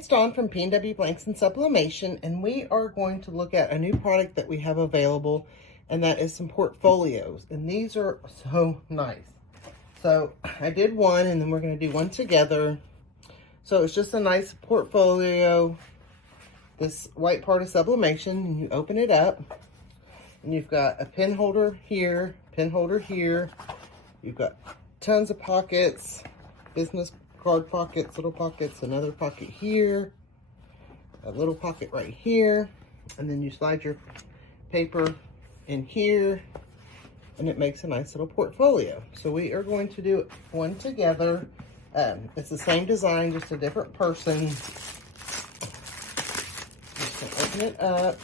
it's Dawn from PNW Blanks and Sublimation, and we are going to look at a new product that we have available, and that is some portfolios. And these are so nice. So I did one, and then we're going to do one together. So it's just a nice portfolio. This white part of Sublimation, and you open it up, and you've got a pen holder here, pen holder here. You've got tons of pockets, business card pockets, little pockets, another pocket here, a little pocket right here, and then you slide your paper in here, and it makes a nice little portfolio. So we are going to do one together. It's the same design, just a different person. Just gonna open it up.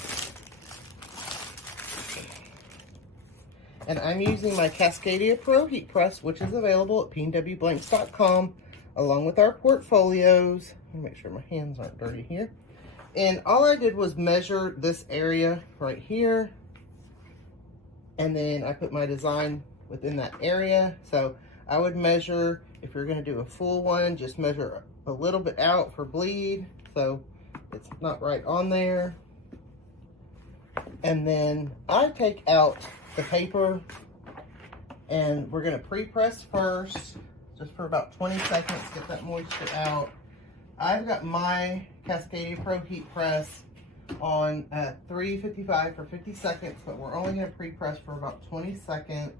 And I'm using my Cascadia Pro Heat Press, which is available at pnwblanks.com, along with our portfolios. Let me make sure my hands aren't dirty here. And all I did was measure this area right here. And then I put my design within that area. So I would measure, if you're gonna do a full one, just measure a little bit out for bleed. So it's not right on there. And then I take out the paper, and we're gonna pre-press first, just for about 20 seconds, get that moisture out. I've got my Cascadia Pro Heat Press on 355 for 50 seconds, but we're only gonna pre-press for about 20 seconds.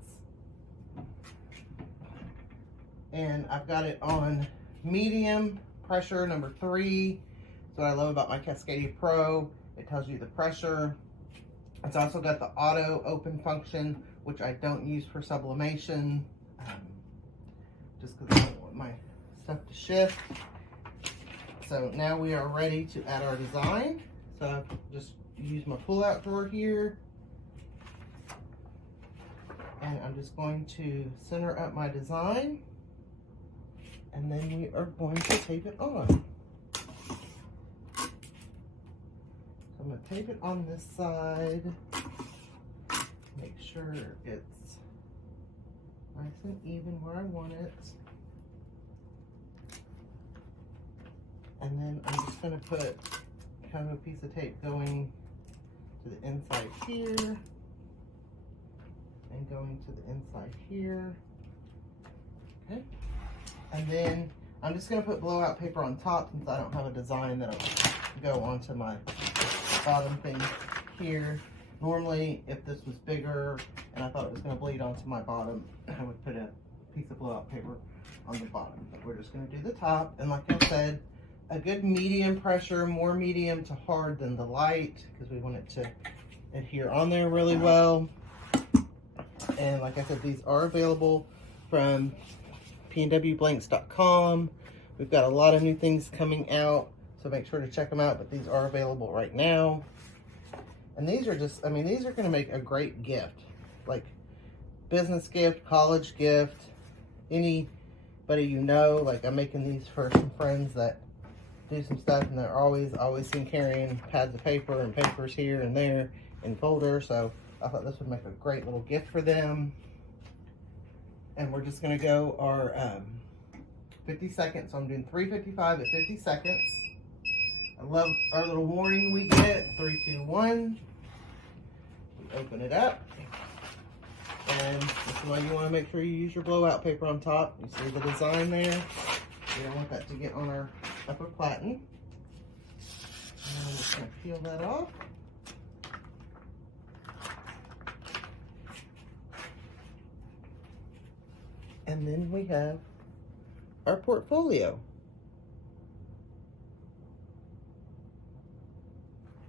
And I've got it on medium pressure, number 3. That's what I love about my Cascadia Pro. It tells you the pressure. It's also got the auto open function, which I don't use for sublimation, just because I don't want my stuff to shift. So now we are ready to add our design. So I've just use my pull-out drawer here, and I'm just going to center up my design, and then we are going to tape it on. I'm going to tape it on this side, make sure it's nice and even where I want it. And then I'm just going to put kind of a piece of tape going to the inside here and going to the inside here. Okay. And then I'm just going to put blowout paper on top, since I don't have a design that'll go onto my bottom thing here. Normally, if this was bigger and I thought it was going to bleed onto my bottom, I would put a piece of blowout paper on the bottom. But we're just going to do the top, and like I said, a good medium pressure, more medium to hard than the light, because we want it to adhere on there really well. And like I said, these are available from pnwblanks.com. We've got a lot of new things coming out, so make sure to check them out, but these are available right now. And these are just, I mean, these are going to make a great gift, like business gift, college gift, anybody you know. Like, I'm making these for some friends that do some stuff, and they're always seen carrying pads of paper and papers here and there in folders. So I thought this would make a great little gift for them. And we're just going to go our 50 seconds. So I'm doing 355 at 50 seconds. I love our little warning we get. 3, 2, 1. We open it up. And this is why you want to make sure you use your blowout paper on top. You see the design there. We don't want that to get on our upper platen. And I'm just going to peel that off. And then we have our portfolio.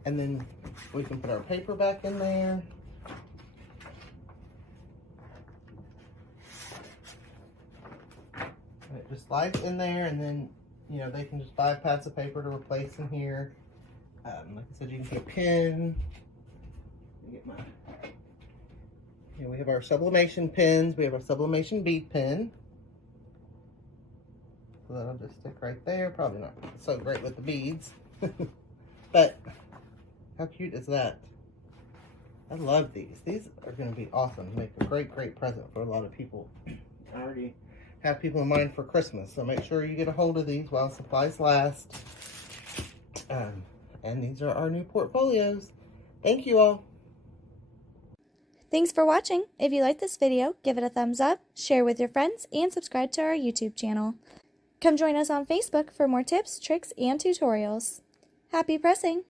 And then we can put our paper back in there. And it just slides in there, and then, you know, they can just buy pads of paper to replace in here. Like I said, you can get a pen. Get my, you know, we have our sublimation pens. We have our sublimation bead pen. So that'll just stick right there. Probably not so great with the beads. But how cute is that? I love these. These are going to be awesome. Make a great, great present for a lot of people. I already have people in mind for Christmas, so make sure you get a hold of these while supplies last. And these are our new portfolios. Thank you all. Thanks for watching. If you like this video, give it a thumbs up, share with your friends, and subscribe to our YouTube channel. Come join us on Facebook for more tips, tricks, and tutorials. Happy pressing!